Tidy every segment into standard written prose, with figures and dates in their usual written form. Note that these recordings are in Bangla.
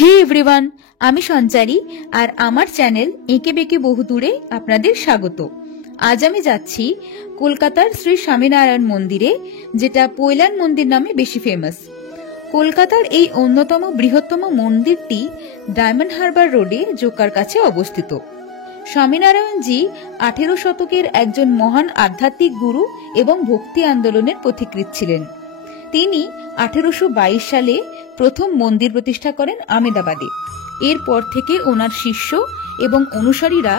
হে এভরিওয়ান, আমি সঞ্চারী আর আমার চ্যানেল এঁকে বেঁকে বহুদূরে আপনাদের স্বাগত। আজ আমি যাচ্ছি কলকাতার শ্রী স্বামীনারায়ণ মন্দিরে, যেটা পৈলান মন্দির নামে বেশি ফেমাস। কলকাতার এই অন্যতম বৃহত্তম মন্দিরটি ডায়মন্ড হারবার রোডে জোকার কাছে অবস্থিত। স্বামীনারায়ণজি 18 শতকের একজন মহান আধ্যাত্মিক গুরু এবং ভক্তি আন্দোলনের পথিকৃৎ ছিলেন। তিনি 1822 সালে প্রথম মন্দির প্রতিষ্ঠা করেন আমেদাবাদে। এরপর থেকে ওনার শিষ্য এবং অনুসারীরা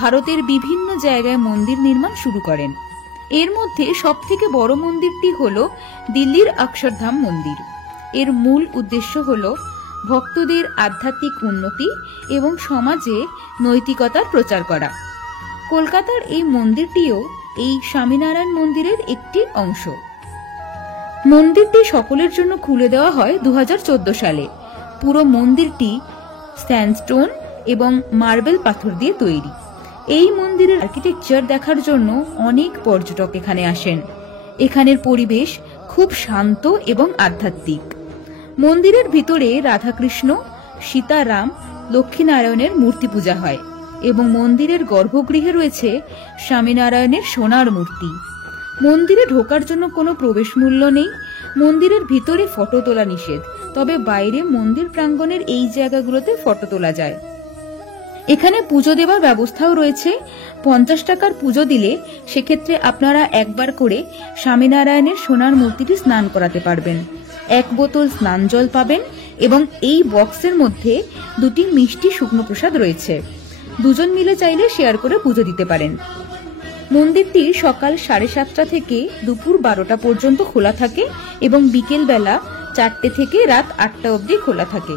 ভারতের বিভিন্ন জায়গায় মন্দির নির্মাণ শুরু করেন। এর মধ্যে সবথেকে বড় মন্দিরটি হল দিল্লির অক্ষরধাম মন্দির। এর মূল উদ্দেশ্য হল ভক্তদের আধ্যাত্মিক উন্নতি এবং সমাজে নৈতিকতার প্রচার করা। কলকাতার এই মন্দিরটিও এই স্বামীনারায়ণ মন্দিরের একটি অংশ। মন্দিরটি সকলের জন্য খুলে দেওয়া হয় 2014 সালে। পুরো মন্দিরটি স্যান্ডস্টোন এবং মার্বেল পাথর দিয়ে তৈরি। এই মন্দিরের আর্কিটেকচার দেখার জন্য অনেক পর্যটক এখানে আসেন। এখানের পরিবেশ খুব শান্ত এবং আধ্যাত্মিক। মন্দিরের ভিতরে রাধাকৃষ্ণ, সীতারাম, লক্ষ্মীনারায়ণের মূর্তি পূজা হয় এবং মন্দিরের গর্ভগৃহে রয়েছে স্বামীনারায়ণের সোনার মূর্তি। মন্দিরে ঢোকার জন্য কোনো প্রবেশ মূল্য নেই। মন্দিরের ভিতরে ফটো তোলা নিষেধ, তবে বাইরে মন্দির প্রাঙ্গণের এই জায়গাগুলোতে ফটো তোলা যায়। এখানে পুজো দেওয়ার ব্যবস্থাও রয়েছে। 50 টাকার পুজো দিলে সেক্ষেত্রে আপনারা একবার করে স্বামীনারায়ণের সোনার মূর্তিটি স্নান করাতে পারবেন। 1 বোতল স্নান জল পাবেন এবং এই বক্সের মধ্যে 2টি মিষ্টি শুকনো প্রসাদ রয়েছে। দুজন মিলে চাইলে শেয়ার করে পুজো দিতে পারেন। মন্দিরটি সকাল 7:30 থেকে দুপুর 12টা পর্যন্ত খোলা থাকে এবং বিকেল বেলা 4টে থেকে রাত 8টা অবধি খোলা থাকে।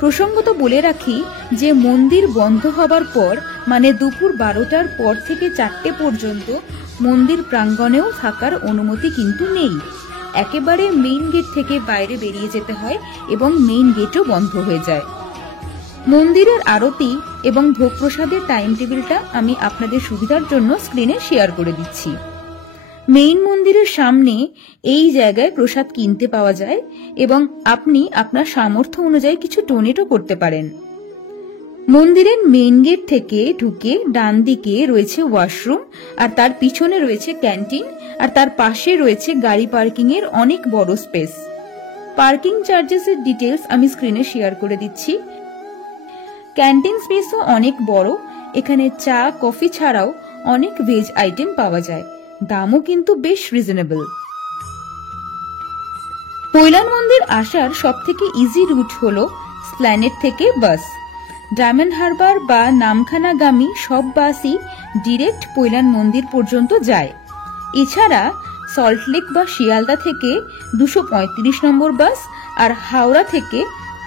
প্রসঙ্গত বলে রাখি যে মন্দির বন্ধ হবার পর, মানে দুপুর 12টার পর থেকে 4টে পর্যন্ত মন্দির প্রাঙ্গণেও থাকার অনুমতি কিন্তু নেই। একেবারে মেইন গেট থেকে বাইরে বেরিয়ে যেতে হয় এবং মেইন গেটও বন্ধ হয়ে যায়। মন্দিরের আরতি এবং ভোগ প্রসাদের টাইম টেবিলটা আমি আপনাদের সুবিধার জন্য স্ক্রিনে শেয়ার করে দিচ্ছি। মেইন মন্দিরের সামনে এই জায়গায় প্রসাদ কিনতে পাওয়া যায় এবং আপনি আপনার সামর্থ্য অনুযায়ী কিছু ডোনেটও করতে পারেন। মন্দিরের মেইন গেট থেকে ঢুকে ডান দিকে রয়েছে ওয়াশরুম, আর তার পিছনে রয়েছে ক্যান্টিন, আর তার পাশে রয়েছে গাড়ি পার্কিং এর অনেক বড় স্পেস। পার্কিং চার্জেসের ডিটেলস আমি স্ক্রিনে শেয়ার করে দিচ্ছি। ক্যান্টিন স্পেসও অনেক বড়। এখানে চা, কফি ছাড়াও অনেক ভেজ আইটেম পাওয়া যায়। দামও কিন্তু বেশ রিজনেবল। পৈলান মন্দির আসার সবথেকে ইজি রুট হলো স্প্ল্যানেড থেকে বাস। ডায়মন্ড হারবার বা নামখানাগামী সব বাসই ডিরেক্ট পৈলান মন্দির পর্যন্ত যায়। এছাড়া সল্টলেক বা শিয়ালদা থেকে 235 নম্বর বাস, আর হাওড়া থেকে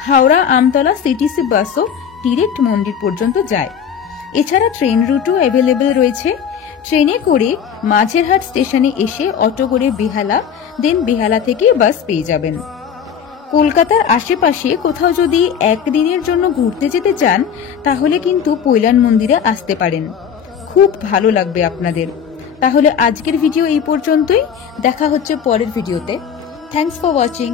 হাওড়া আমতলা সিটিসি বাসও ডিরেক্ট মন্দির পর্যন্ত যায়। এছাড়া ট্রেন রুটও অ্যাভেলেবেল রয়েছে। ট্রেনে করে মাঝেরহাট স্টেশনে এসে অটো করে বেহালা, দেন বেহালা থেকে বাস পেয়ে যাবেন। কলকাতার আশেপাশে কোথাও যদি একদিনের জন্য ঘুরতে যেতে চান, তাহলে কিন্তু পৈলান মন্দিরে আসতে পারেন। খুব ভালো লাগবে আপনাদের। তাহলে আজকের ভিডিও এই পর্যন্তই। দেখা হচ্ছে পরের ভিডিওতে। Thanks for watching.